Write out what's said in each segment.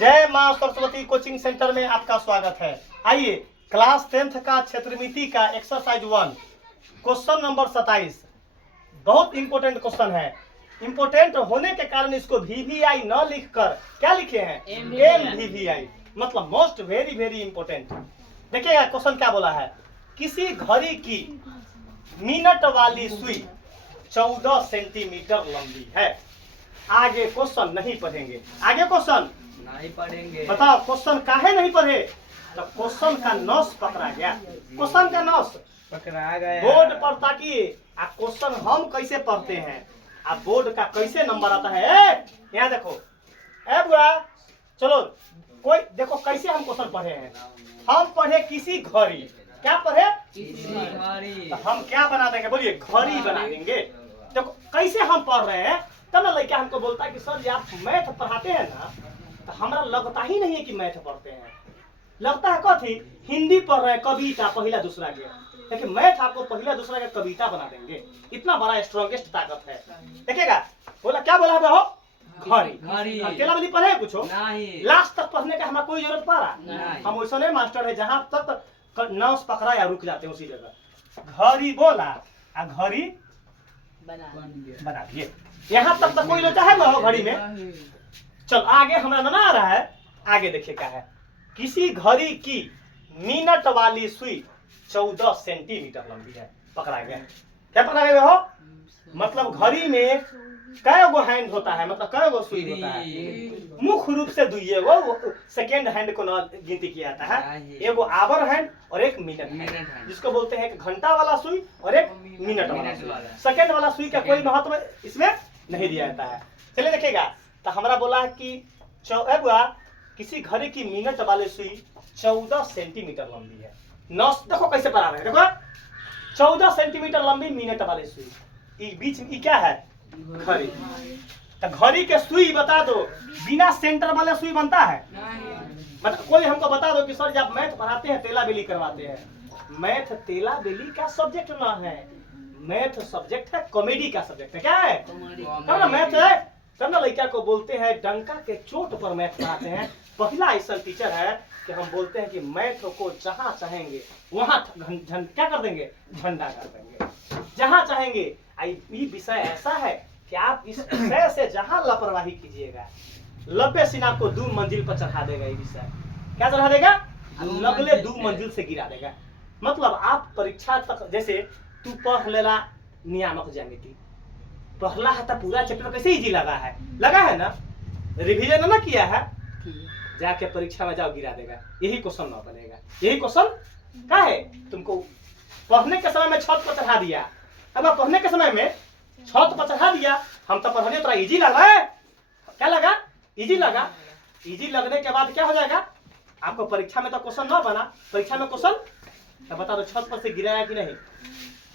जय मां Saraswati coaching centre में आपका स्वागत है। आइए क्लास 10th का क्षेत्रमिति का एक्सरसाइज 1 क्वेश्चन नंबर 27 बहुत इंपोर्टेंट क्वेश्चन है। इंपोर्टेंट होने के कारण इसको VVI न लिखकर क्या लिखे हैं MVVI, मतलब मोस्ट वेरी वेरी इंपोर्टेंट। देखिएगा क्वेश्चन क्या बोला है। किसी घड़ी की मिनट वाली सुई 14 सेंटीमीटर लंबी है। आगे क्वेश्चन नहीं पढ़ेंगे, आगे क्वेश्चन नहीं पढ़ेंगे। बताओ क्वेश्चन काहे नहीं पढ़े? तो क्वेश्चन का नस पकड़ा गया, क्वेश्चन का नस पकड़ा गया बोर्ड पर, ताकि क्वेश्चन हम कैसे पढ़ते हैं, आप बोर्ड का कैसे नंबर आता है। यहाँ देखो बुआ, चलो कोई देखो कैसे हम क्वेश्चन पढ़े हैं। हम पढ़े किसी घड़ी, क्या पढ़े? घड़ी। तो हम क्या बना देंगे, बोलिए घड़ी बना देंगे। देखो कैसे हम पढ़ रहे हैं, तब ना लड़का हमको बोलता है कि सर जी आप मैथ पढ़ाते हैं ना, तो हमारा लगता ही नहीं है कि मैथ पढ़ते हैं, लगता है कथी हिंदी पढ़ रहे हैं, कविता पहला दूसरा के। लेकिन मैथ आपको पहला दूसरा का कविता बना देंगे, इतना बड़ा स्ट्रॉन्गेस्ट ताकत है। देखिएगा बोला क्या बोला है हो घड़ी। अकेला वाली पढ़े कुछ नहीं, लास्ट तक पढ़ने का हमारा कोई जरूरत पड़ा नहीं। हम वैसा नहीं मास्टर है जहाँ तक नस पकड़ा या रुक जाते हैं उसी जगह। घड़ी बोला आ घड़ी बना दिए। यहाँ तक तो कोई लोचा है ना घड़ी में। चल आगे हमारा ना आ रहा है, आगे देखिए क्या है। किसी घड़ी की मिनट वाली सुई 14 सेंटीमीटर लंबी है। पकड़ा गया, क्या पकड़ा गया हो? मतलब घड़ी में कै गो हैंड होता है, मतलब कै गो सुई होता है? मुख्य रूप से दुइये गो, सेकेंड हैंड को न गिनती किया जाता है। एगो आवर हैंड और एक मिनट हैंड, जिसको बोलते हैं एक घंटा वाला सुई और एक मिनट वाला सुई। सेकेंड वाला सुई का कोई महत्व इसमें नहीं दिया जाता है। चलिए देखिएगा, तो हमारा बोला है कि किसी घड़ी की मिनट वाली सुई 14 सेंटीमीटर लंबी है। नस देखो कैसे बना रहे हैं, देखो 14 सेंटीमीटर लंबी मिनट वाली सुई, बीच में क्या है? घड़ी। तो घड़ी के सुई बता दो, बिना सेंटर वाले सुई बनता है? मतलब कोई हमको बता दो कि सर जब मैथ पढ़ाते हैं तेला बेली करवाते हैं। मैथ तेला बेली का सब्जेक्ट ना है, मैथ सब्जेक्ट है कॉमेडी का सब्जेक्ट है। क्या है? तब ना मैथ है, तब ना लड़का को बोलते हैं डंका के चोट पर मैथ पढ़ाते हैं। पहला ऐसा टीचर है कि हम बोलते हैं कि मैथ को जहां चाहेंगे वहां क्या कर देंगे, झंडा कर देंगे। जहां चाहेंगे ये विषय ऐसा है कि आप इस विषय से जहां लापरवाही कीजिएगा, लब्बे सिन्हा को 2 मंजिल पर चढ़ा देगा। ये विषय क्या चढ़ा देगा? लगले 2 मंजिल से गिरा देगा। मतलब आप परीक्षा तक, जैसे तू पढ़ लेला नियामक ज्यामिति, पहला है तो पूरा चैप्टर कैसे इजी लगा है ना, रिवीजन ना किया है, जाके परीक्षा में जाओ गिरा देगा। यही क्वेश्चन ना बनेगा। यही क्वेश्चन क्या है, तुमको पढ़ने के समय में छत पर चढ़ा दिया। अब पढ़ने के समय में छत पर चढ़ा दिया, हम तो पढ़ने तो इजी लगा है। क्या लगा? इजी लगा। इजी लगने के बाद क्या हो जाएगा, आपको परीक्षा में तो क्वेश्चन ना बना, परीक्षा में क्वेश्चन तो बता दो छत पर से गिराया कि नहीं।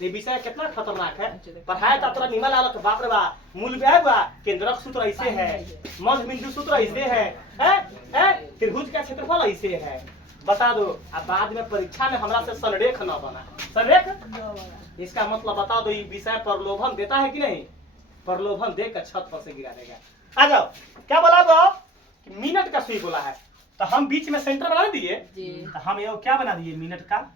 ये विषय कितना खतरनाक है। पढ़ाया था तरह निमल आलक, बाप रे बा, मूल व्याय हुआ, केंद्रक सूत्र ऐसे है, मध्य बिंदु सूत्र ऐसे है, त्रिभुज का क्षेत्रफल ऐसे है। बता दो, अब बाद में परीक्षा में हमरा से संरेख न बना। संरेख इसका मतलब बता दो, ये विषय प्रलोभन देता है कि नहीं? प्रलोभन देकर छत पर से गिरा देगा। आ जाओ, क्या बोला वो? मिनट का सुई बोला है, तो हम बीच में सेंटर बना दिए, तो हम ये क्या बना दिए? मिनट का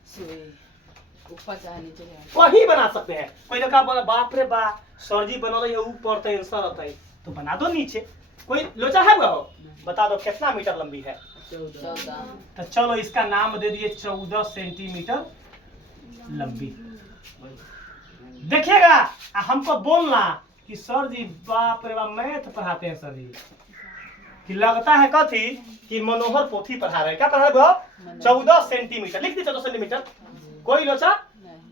वही बना सकते हैं। कोई लड़का बोला बाप रे बा सर जी बना रही है ऊपर तो आंसर आता है, तो बना दो नीचे। कोई लोचा है वो? बता दो कितना मीटर लंबी है? 14। तो चलो इसका नाम दे दिए 14 सेंटीमीटर लंबी। देखिएगा हमको बोलना कि सर जी बाप रे बाप मैथ पढ़ाते हैं सर जी, कि लगता है कथी कि मनोहर पोथी पढ़ा रहे हैं। क्या पढ़ा रहे हो? 14 सेंटीमीटर लिख दी, 14 सेंटीमीटर। कोई लोचा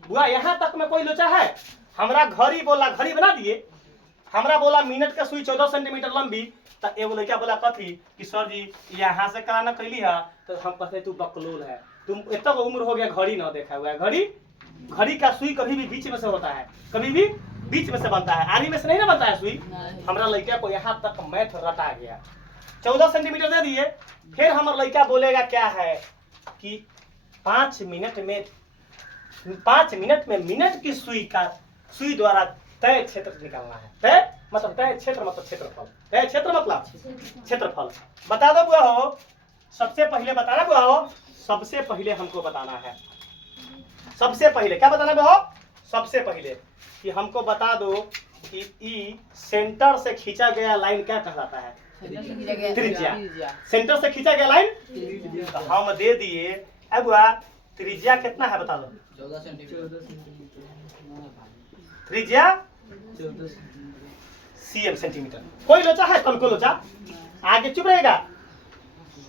बुआ? यहाँ तक में कोई लोचा है? हमरा घड़ी बोला, घड़ी बना दिए। हमरा बोला मिनट का सुई 14 सेंटीमीटर लंबी, तो एगो लड़का बोला कथी कि सर जी यहाँ से कराना कैली है, तो हम कहते तू बकलोल है, तुम इतना उम्र हो गया घड़ी ना देखा हुआ है। घड़ी का सुई कभी भी बीच में से होता है, कभी भी बीच में से बनता है, आरी में से नहीं ना बनता है सुई। हमारा लड़का को यहाँ तक मैथ रटा गया। 14 सेंटीमीटर दे दिए। फिर हमारा लड़का बोलेगा क्या है कि 5 मिनट में मिनट की सुई द्वारा तय क्षेत्र निकालना है। तय मतलब तय क्षेत्र मतलब क्षेत्रफल, तय क्षेत्र मतलब क्षेत्रफल। बता दो बुआ हो, सबसे पहले बताना बुआ हो, सबसे पहले हमको बताना है, सबसे पहले क्या बताना बुआ हो, सबसे पहले कि हमको बता दो कि ई सेंटर से खींचा गया लाइन क्या कहलाता है? त्रिज्या। सेंटर से खींचा गया लाइन तो हम दे दिए। अब बुआ त्रिज्या कितना है बता दो? 14 सेंटीमीटर। त्रिज्या cm सेंटीमीटर। कोई लोचा है? कल को लोचा आगे चुप रहेगा।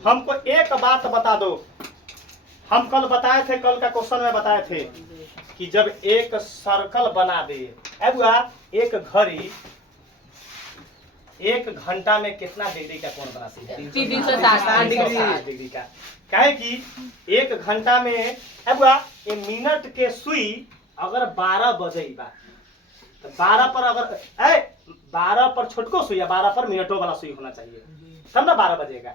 हमको एक बात बता दो, हम कल बताए थे, कल का क्वेश्चन में बताए थे कि जब एक सर्कल बना दे, अब एक घड़ी 1 घंटा में कितना डिग्री का कोण बनाती है? 360 डिग्री का। क्या है कि 1 घंटा में अब ये मिनट के सुई अगर 12 बजे बा तो 12 पर अगर 12 पर छोटको सुई या 12 पर मिनटों वाला सुई होना चाहिए, तब ना 12 बजेगा।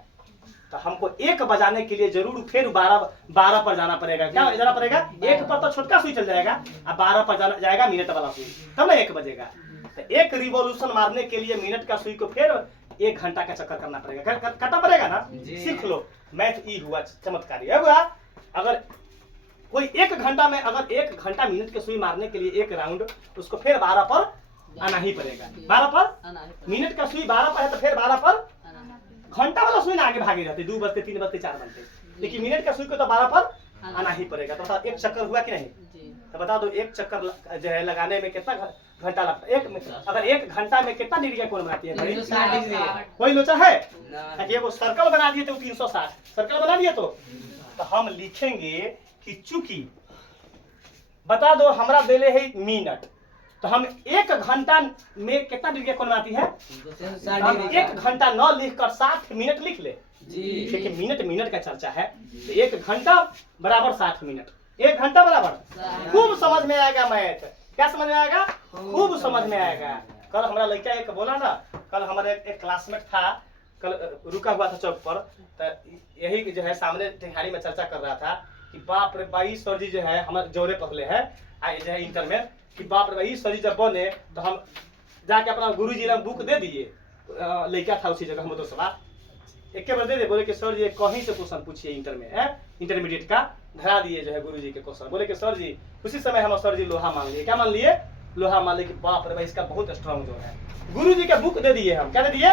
तो हमको 1 बजाने के लिए जरूर फिर 12 पर जाना पड़ेगा। क्या जाना पड़ेगा? 1 पर तो छोटका सुई चल जाएगा, अब 12 पर जाना जाएगा मिनट वाला सुई, तब ना 1 बजेगा। तो 1 रिवॉल्यूशन मारने के लिए मिनट का सुई को फिर 1 घंटा का चक्कर करना पड़ेगा, करना पड़ेगा ना। सीख लो, मैथ ई हुआ चमत्कारी। अब अगर कोई 1 घंटा में, अगर 1 घंटा मिनट के सुई मारने के लिए 1 राउंड, उसको फिर 12 पर आना ही पड़ेगा। 12 पर मिनट का सुई 12 पर है तो फिर 12 पर घंटा वाला सुई ना आगे भागे जाते, 2 बजते 3 बजते 4 बजते, लेकिन मिनट का सुई को तो 12 पर आना ही पड़ेगा। तो बताओ 1 चक्कर हुआ कि नहीं? तो बता दो 1 चक्कर जो है लगाने में कितना घंटा लगता है? अगर 1 घंटा में कितना डिग्री का कोण बनाती है घड़ी? 360 डिग्री। कोई लोचा है? ताकि वो सर्कल बना दिए तो 360 सर्कल बना दिए तो हम लिखेंगे कि चूंकि बता दो हमरा देले है मिनट, तो हम 1 घंटा में कितना डिग्री का कोण बनाती है? हम 1 घंटा न लिखकर 60 मिनट लिख ले, क्योंकि मिनट का चर्चा है। तो 1 घंटा बराबर 60 मिनट, 1 घंटा बराबर। खूब समझ में आएगा मैथ। क्या समझ में आएगा? खूब समझ में आएगा। कल हमारा लड़का एक बोला ना, कल हमारे एक क्लासमेट था, कल रुका हुआ था चौक पर, तो यही जो है सामने टिहाड़ी में चर्चा कर रहा था कि बाप रे भाई सर जी जो है हमारे जोरे पहले है जो है इंटर में, कि बाप रे भाई सर जी जब बने तो हम जाके अपना गुरु जी ने बुक दे दिए। लड़का था उसी जगह, हम तो सवाल एक बार दे दे, बोले कि सर जी कहीं से क्वेश्चन पूछिए इंटर में है, इंटरमीडिएट का धरा दिए जो है गुरु जी के क्वेश्चन। बोले कि सर जी, उसी समय हम सर जी लोहा मान लिए। क्या मान लिए? लोहा मान लिए कि बाप रे भाई इसका बहुत स्ट्रांग जो है। गुरु जी का बुक दे दिए हम। क्या दे दिए?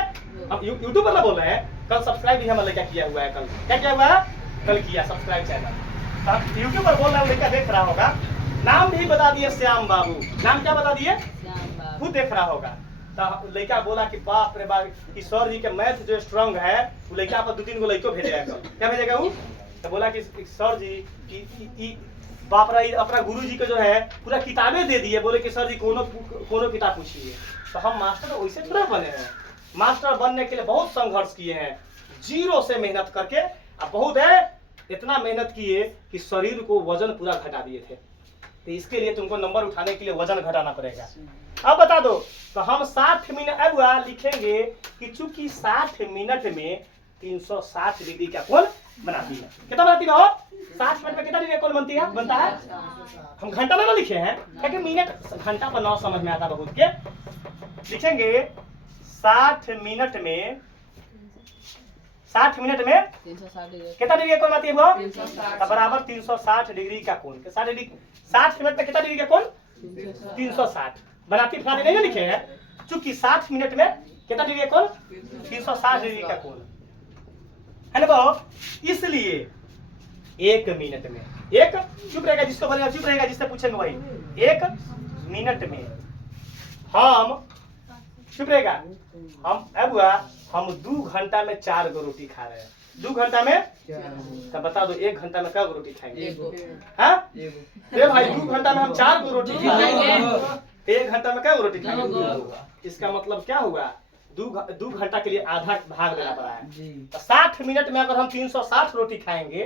हम यूट्यूब पर ना बोल रहे हैं, कल सब्सक्राइब भी हमारे क्या किया हुआ है, कल क्या किया हुआ है? कल किया सब्सक्राइब चैनल। यूट्यूब पर बोल रहे हैं, लड़का देख रहा होगा। नाम भी बता दिए श्याम बाबू। नाम क्या बता दिए? खुद देख रहा होगा। तो लड़का बोला कि बाप रे बाप कि सर जी के मैथ जो स्ट्रांग है, वो लड़का पर 2-3 गो लड़को भेजेगा। क्या भेजेगा वो? तो बोला कि सर जी कि बाप रे अपना गुरु जी को जो है पूरा किताबें दे दिए। बोले कि सर जी कोनो किताब पूछिए। तो हम मास्टर वैसे थोड़ा बने हैं, मास्टर बनने के लिए बहुत संघर्ष किए हैं, 0 से मेहनत करके। अब बहुत है, इतना मेहनत किए कि शरीर को वजन पूरा घटा दिए थे। तो इसके लिए तुमको नंबर उठाने के लिए वजन घटाना पड़ेगा। अब बता दो, तो हम 60 मिनट अब लिखेंगे कि चूंकि 60 मिनट में 360 डिग्री का कोण बनाती है। कितना बनाती है? 60 मिनट में कितना डिग्री का कोण बनता है? हम घंटा में ना लिखे हैं, क्योंकि मिनट घंटा पर 9 समझ में आता बहुत के। लिखेंगे 60 मिनट में कितना डिग्री का कोण बनाती है वो? तो बराबर 360 डिग्री का कोण। 60 मिनट में कितना डिग्री का कोण? 360 बनाती फलाने नहीं लिखे हैं। चूंकि 60 मिनट में कितना डिग्री का कोण? 360 डिग्री का कोण है ना बो। इसलिए 1 मिनट में, एक चुप रहेगा जिसको बोलेगा चुप रहेगा, जिससे पूछेंगे वही। 1 मिनट में हम चुप रहेगा, हम 2 घंटा में 4 गो रोटी खा रहे हैं। 2 घंटा में तो बता दो 1 घंटा में क्या गो रोटी खाएंगे? हाँ भाई 2 घंटा में हम 4 गो रोटी खाएंगे। 1 घंटा में क्या गो रोटी खाएंगे? इसका मतलब क्या हुआ? 2 घंटा के लिए आधा भाग देना पड़ा है। तो 60 मिनट में अगर हम 360 रोटी खाएंगे,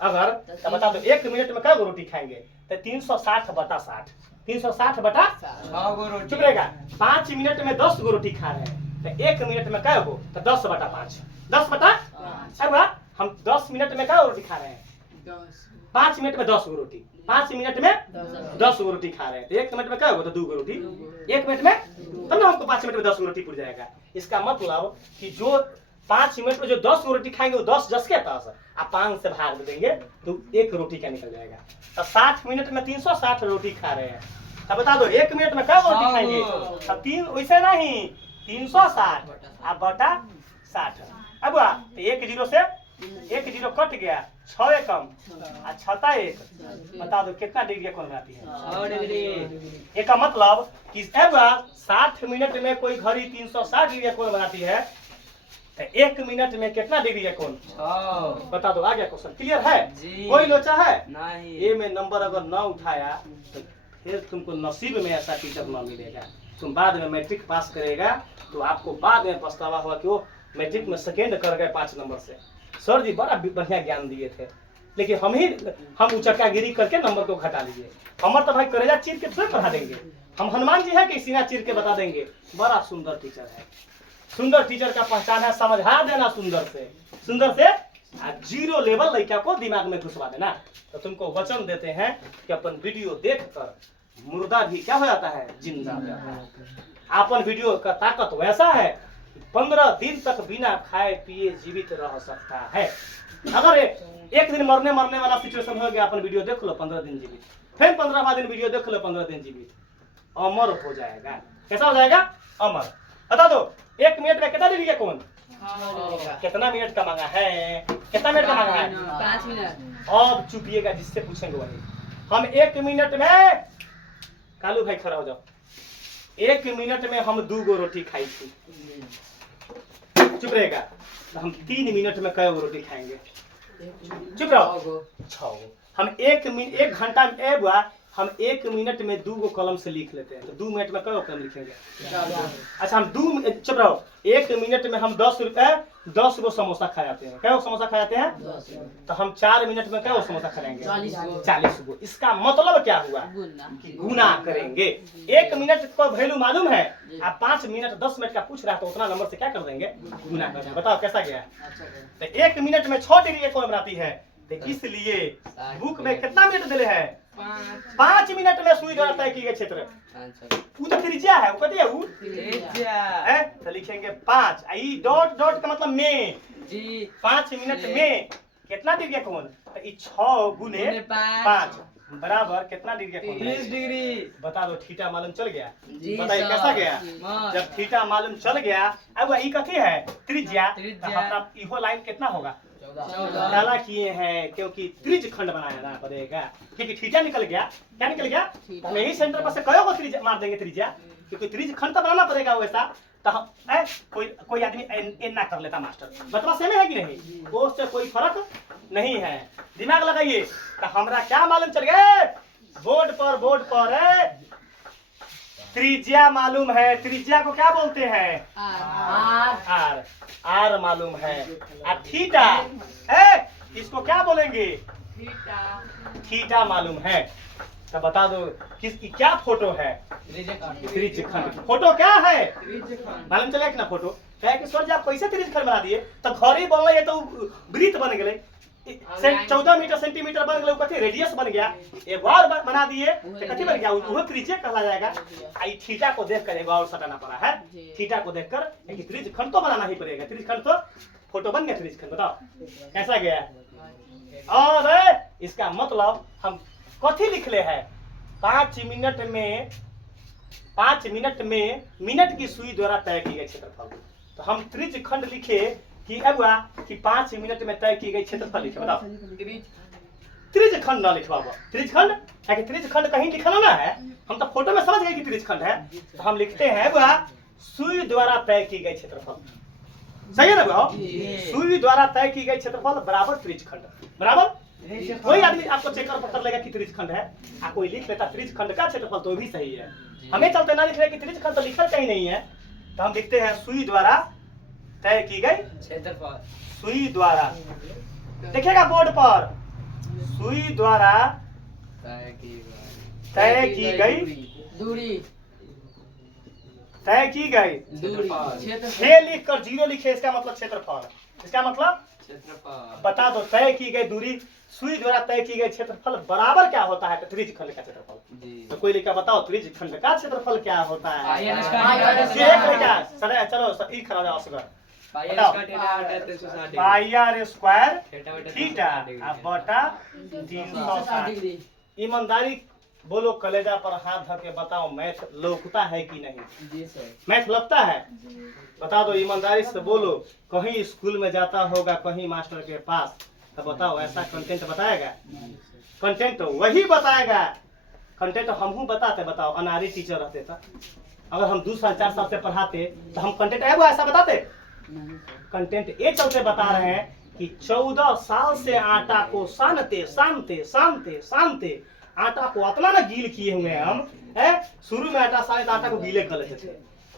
अगर तो बता दो 1 मिनट में क्या गो रोटी खाएंगे? तो 360 बटा 60, 360 बटा चुप रहेगा। 5 मिनट में 10 गो रोटी खा रहे हैं, तो 1 मिनट में क्या हो? तो 10 बटा 5, 10 बटा। अब हम 10 मिनट में क्या रोटी खा रहे हैं? 5 मिनट में 10 गो रोटी, 5 मिनट में 10 गो रोटी खा रहे हैं, तो 1 मिनट में क्या होगा? तो 2 गो रोटी 1 मिनट में, तब ना हमको 5 मिनट में 10 गो रोटी पूरी जाएगा। इसका मतलब कि जो 5 मिनट में जो 10 गो रोटी खाएंगे वो 10 10 के 10 आप 5 से भाग देंगे तो 1 रोटी क्या निकल जाएगा। तो 60 मिनट में 360 रोटी खा रहे हैं, अब बता दो 1 मिनट में क्या रोटी खाएंगे? अब 3 वैसे नहीं 360 अब बटा 60। अब 1 0 से 1 0 कट गया, 6 एकम और 6 1, बता दो कितना डिग्री कोण बनाती है? 6 डिग्री। एक मतलब कि अब 60 मिनट में कोई घड़ी 360 डिग्री कोण बनाती है, तो 1 मिनट में कितना डिग्री कोण? बता दो। आ गया क्वेश्चन? क्लियर है? कोई लोचा है? नहीं। ए में नंबर अगर न उठाया तो फिर तुमको नसीब में ऐसा टीचर न मिलेगा। तुम बाद में मैट्रिक पास करेगा तो आपको बाद में पछतावा हुआ कि वो मैट्रिक में सेकेंड कर गए 5 नंबर से। सर जी बड़ा बढ़िया ज्ञान दिए थे, लेकिन हम उचक्कागिरी करके नंबर को घटा लीजिए। हमारे तो भाई करेजा चीर के थोड़े पढ़ा देंगे, हम हनुमान जी है कि सीना चीर के बता देंगे। बड़ा सुंदर टीचर है। सुंदर टीचर का पहचान है समझा देना सुंदर से, सुंदर से 0 लेवल लड़का को दिमाग में घुसवा देना। तो तुमको वचन देते हैं कि अपन वीडियो देखकर मुर्दा भी क्या हो जाता है? जिंदा हो जाता है। अपन वीडियो का ताकत वैसा है 15 दिन तक बिना खाए पिए जीवित रह सकता है। अगर एक दिन मरने वाला सिचुएशन हो गया, अपन वीडियो देख लो 15 दिन जीवित, फिर 15वां दिन वीडियो देख लो 15 दिन जीवित, अमर हो जाएगा। कैसा हो जाएगा? अमर। बता दो 1 मिनट में कितना डिग्री कोण? कितना मिनट का मांगा है? कितना मिनट का मांगा है? 5 मिनट। अब चुपिएगा, जिससे पूछेंगे वही। हम 1 मिनट में, कालू भाई खड़ा हो जाओ, 1 मिनट में हम 2 गो रोटी खाई थी। चुप रहेगा तो हम 3 मिनट में कै गो रोटी खाएंगे? चुप रहो। 6 गो। हम 1 घंटा में हम 1 मिनट में 2 गो कलम से लिख लेते हैं, तो 2 मिनट में कै गो कलम लिखेंगे? अच्छा हम चुप रहो, 1 मिनट में हम 10 गो समोसा खा जाते हैं। कै गो समोसा खा जाते हैं? 10। तो हम 4 मिनट में कै गो समोसा खाएंगे? 40 गो। इसका मतलब क्या हुआ कि गुना करेंगे। 1 मिनट को वैल्यू मालूम है, आप 5 मिनट 10 मिनट का पूछ रहा है तो उतना नंबर से क्या कर देंगे? गुना कर देंगे। बताओ कैसा गया? तो 1 मिनट में 6 डिग्री कोण बनाती है, तो इसलिए बुक में कितना मिनट दिले है? 5 मिनट में सुई द्वारा तय की गई क्षेत्र। वो तो त्रिज्या है, वो कहते हैं वो है, तो लिखेंगे 5। ई डॉट डॉट का मतलब में जी। 5 मिनट में कितना डिग्री कोण? तो ई 6 गुने 5 बराबर कितना डिग्री कोण? 30 डिग्री। बता दो थीटा मालूम चल गया? बताइए कैसा गया? जब थीटा मालूम चल गया, अब ई कथी है? त्रिज्या। तो अपना इहो लाइन कितना होगा? 14 किए हैं, क्योंकि त्रिज खंड बनाना पड़ेगा, क्योंकि थीटा निकल गया। क्या निकल गया? हम यही सेंटर पर से कई को त्रिज मार देंगे त्रिज्या, क्योंकि त्रिज खंड तो बनाना पड़ेगा वैसा। तो हम कोई आदमी एन ना कर लेता मास्टर, बतवा सेम है कि नहीं? वो उससे कोई फर्क नहीं है। दिमाग लगाइए। तो हमरा क्या मालूम चल गया? बोर्ड पर है त्रिज्या मालूम है। त्रिज्या को क्या बोलते हैं? आर मालूम है। और थीटा है, इसको क्या बोलेंगे? थीटा मालूम है। तो बता दो किसकी क्या फोटो है? त्रिज्य खंड। फोटो क्या है मालूम चले कि ना? फोटो क्या है कि सर जी आप कैसे त्रिज्य खंड बना दिए? तो घर ही बनल है तो वृत्त बन गए, 14 मीटर सेंटीमीटर बन गए, कथी रेडियस बन गया। एक और बना दिए तो कथी बन गया? वो त्रिज्य कहला जाएगा। आई थीटा को देखकर एक और सटाना पड़ा है। थीटा को देखकर एक त्रिज्य खंड तो बनाना ही पड़ेगा। त्रिज्य खंड तो फोटो बन गया। त्रिज्य खंड बताओ कैसा गया? और इसका मतलब हम कथी लिखले है? 5 मिनट में मिनट की सुई द्वारा तय की गई क्षेत्रफल। तो हम त्रिज्य खंड लिखे कि अब कि 5 मिनट में तय की गई क्षेत्रफल लिखे। बताओ त्रिज्य खंड ना लिखवा। त्रिज्य खंड है कि त्रिज्य खंड कहीं लिखा ना है, हम तो फोटो में समझ गए कि त्रिज्य खंड है। तो हम लिखते हैं सुई द्वारा तय की गई क्षेत्रफल। सही है ना भाव? सुई द्वारा तय की गई क्षेत्रफल बराबर त्रिज्य खंड बराबर। कोई आदमी आपको चेक कर पकड़ लेगा कि त्रिज्य खंड है, कोई लिख लेता त्रिज्य खंड का क्षेत्रफल तो भी सही है। हमें चलते ना लिख रहे कि त्रिज्य खंड तो लिखा कहीं नहीं है, तो हम लिखते हैं सुई द्वारा तय की गई क्षेत्रफल। सुई द्वारा देखिएगा बोर्ड पर, सुई द्वारा तय की गई दूरी। तय की गई दूरी। 6 लिखकर 0 लिखे, इसका मतलब क्षेत्रफल। इसका मतलब क्षेत्रफल बता दो तय की गई दूरी सुई द्वारा तय की गई क्षेत्रफल बराबर क्या होता है त्रिज्य खंड का क्षेत्रफल। जी तो कोई लिखा बताओ त्रिज्य खंड का क्षेत्रफल क्या होता है। पाई r एक लिखा सर चलो ई खड़ा जाओ असगर पाई बताओ। r थीटा बटा 360 पाई आर स्क्वायर थीटा बटा थीटा 360 आ बटा 360। ईमानदारी बोलो कलेजा पर हाथ धर के बताओ मैथ लौकता है कि नहीं। जी सर मैथ लगता है बता दो ईमानदारी से बोलो। कहीं स्कूल में जाता होगा कहीं मास्टर के पास तो बताओ ऐसा कंटेंट बताएगा। कंटेंट वही बताएगा। कंटेंट हम बताते बताओ अनारी टीचर रहते था अगर हम 2 साल 4 साल से पढ़ाते तो हम कंटेंट है वो ऐसा बताते। कंटेंट ये चलते बता रहे हैं कि 14 साल से आटा को सानते सानते सानते सानते आटा को इतना ना गील किए हुए हैं हम है। शुरू में आटा साने तो आटा को गीले कर लेते थे।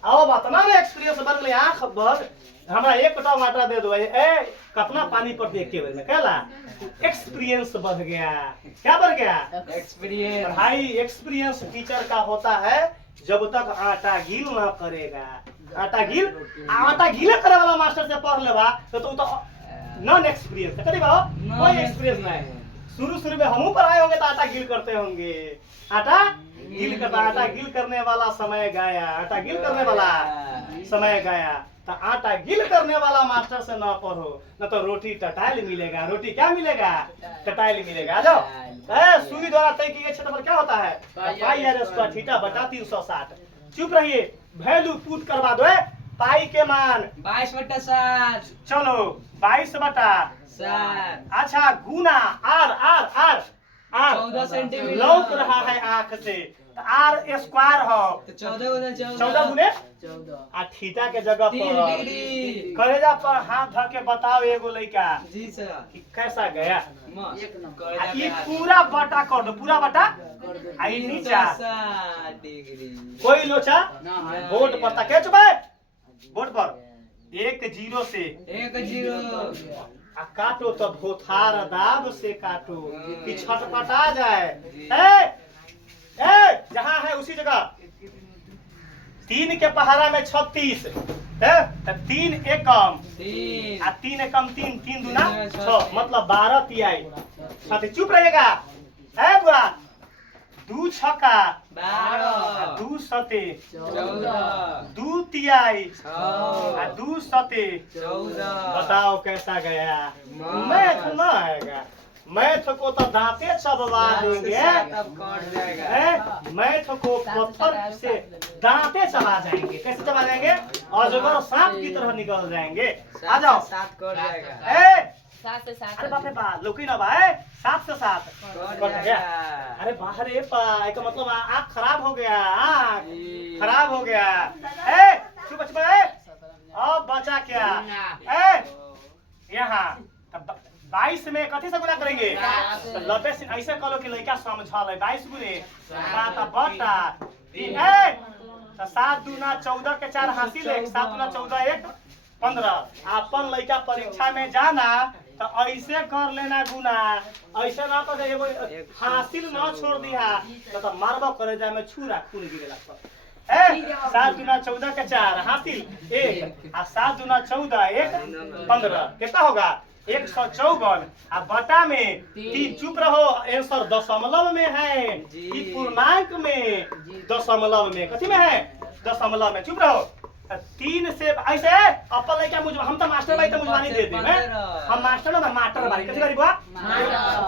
अब इतना ना एक्सपीरियंस बन गया आंख भर हमरा एक कटा आटा दे दो ए कतना पानी पर देख के में कहला एक्सपीरियंस बढ़ गया। क्या बढ़ गया एक्सपीरियंस। पढ़ाई एक्सपीरियंस टीचर का होता है जब तक आटा गील ना करेगा। आटा गीले करे वाला मास्टर से पढ़ लेबा तो नॉन एक्सपीरियंस है कभी कोई एक्सपीरियंस नहीं। शुरू में हम पढ़ाए होंगे तो आटा गील करते होंगे। आटा गील करने वाला समय गया। आटा गील करने वाला समय गया। तो आटा गील करने वाला मास्टर से ना पढ़ो न तो रोटी टटाइल मिलेगा। रोटी क्या मिलेगा टटाइल मिलेगा। आ जाओ सुई द्वारा तय किए क्षेत्रफल क्या होता है पाई आर स्क्वायर थीटा बटा 360। चुप रहिए वैल्यू पुट करवा दो पाई के मान 22 बटा 7 चलो 22 बटा 7 अच्छा गुना R R R R 14 centimetre लौक रहा है आंख से तो आर स्क्वायर हो तो 14 गुना 14 गुने 14 आ थीटा के जगह 3 पर डिग्री। कलेजा पर हाथ धर के बताओ एगो लड़का जी सर कि कैसा गया। एक आ ई पूरा बटा कर दो पूरा बटा आ ई नीचा 360 डिग्री। कोई लोचा बोर्ड पर तक चुप है बोर्ड पर 1 0 से 1 0 आ काटो तो भोथार दाब से काटो कि छटपटा जाए। ए जहां है उसी जगह 3 के पहाड़ा में 36 है तो 3 एकम 3 आ 3 एकम 3 3 दूना 6 मतलब 12 तिहाई। साथी चुप रहिएगा है बुआ 2 छक्का 12 2 सते 14 2 तिहाई 6 आ 2 सते 14 बताओ कैसा गया। माँ। मैथ ना आएगा मैथ को तो दांते चबवा देंगे तब कट जाएगा। मैथ को पत्थर से दांते चबा जाएंगे। कैसे चबा जाएंगे अजगर सांप की तरह निकल जाएंगे। आ जाओ 7 कट जाएगा। ए 7 से 7 अरे बाप रे बाप लुकी ना भाई 7 से 7 कट कट गया। जाएगा। अरे बाहर रे का मतलब आँख खराब हो गया। आँख जी। खराब हो गया। ए चुप चुप अब बचा क्या ए यहाँ 22 में कथी से गुना करेंगे तो लबे से ऐसे करो कि लड़का समझा ले 22 गुने 7 बटा 3 ए तो 7 दूना 14 के 4 हासिल 1 7 दूना 14 1 15। अपन लड़का परीक्षा में जाना तो ऐसे कर लेना गुना ऐसे ना कर एगो हासिल ना छोड़ दिया तो मारबो करे जा में छुरा खून गिरेला पर 7 दूना 14 के 4 हासिल 1 आ 7 दूना 14 1 15 कितना होगा 154 आ बटा में 3। चुप रहो आंसर दशमलव में है कि पूर्णांक में दशमलव में कथी में है दशमलव में। चुप रहो 3 से ऐसे अपन लड़का मुझ हम तो मास्टर भाई तो मुझवानी दे दे हम मास्टर ना मास्टर भाई कथी करी बुआ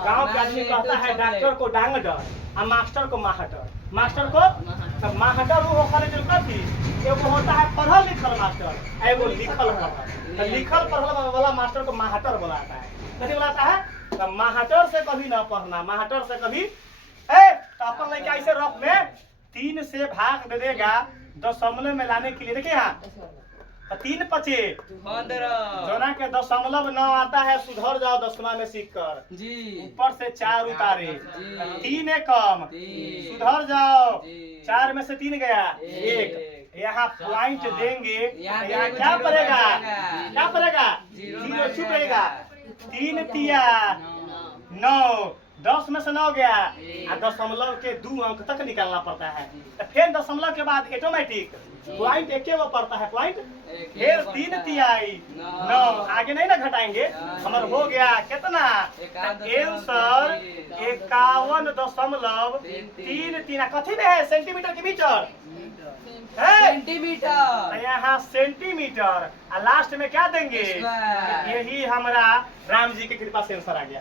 गांव के आदमी कहता है डॉक्टर को डांगडर आ मास्टर को माहटर मास्टर को तो माहटर वो होकर जो कथी एगो होता है पढ़ल लिखल मास्टर एगो लिखल पढ़ल तो लिखल पढ़ल वाला मास्टर को माहटर बुलाता है। कथी बुलाता है तो माहटर से कभी ना पढ़ना माहटर से कभी तो अपन लड़का ऐसे रफ में 3 से भाग दे देगा दशमलव में लाने के लिए। देखिए यहाँ 3 पचे 15 जोना के दशमलव न आता है सुधर जाओ 10वां में सीख कर जी ऊपर से 4 उतारे जी। 3 एकम जी। सुधर जाओ जी। 4 में से 3 गया एक। 1 यहाँ पॉइंट देंगे यहाँ यहाँ पे क्या जीरो पड़ेगा बचेगा। क्या पड़ेगा जीरो 0 बच चुप जाएगा। रहेगा 3 तिया 9 10 में से 9 गया और दशमलव के 2 अंक तक निकालना पड़ता है। तो फिर दशमलव के बाद ऑटोमेटिक पॉइंट एक वो पड़ता है पॉइंट, फिर 3 तिहाई 9, आगे नहीं ना घटाएंगे। हमारा हो गया कितना आंसर 51.33 कथी में है सेंटीमीटर की मीटर सेंटीमीटर यहाँ सेंटीमीटर और लास्ट में क्या देंगे स्क्वायर। यही हमारा राम जी की कृपा से आंसर आ गया।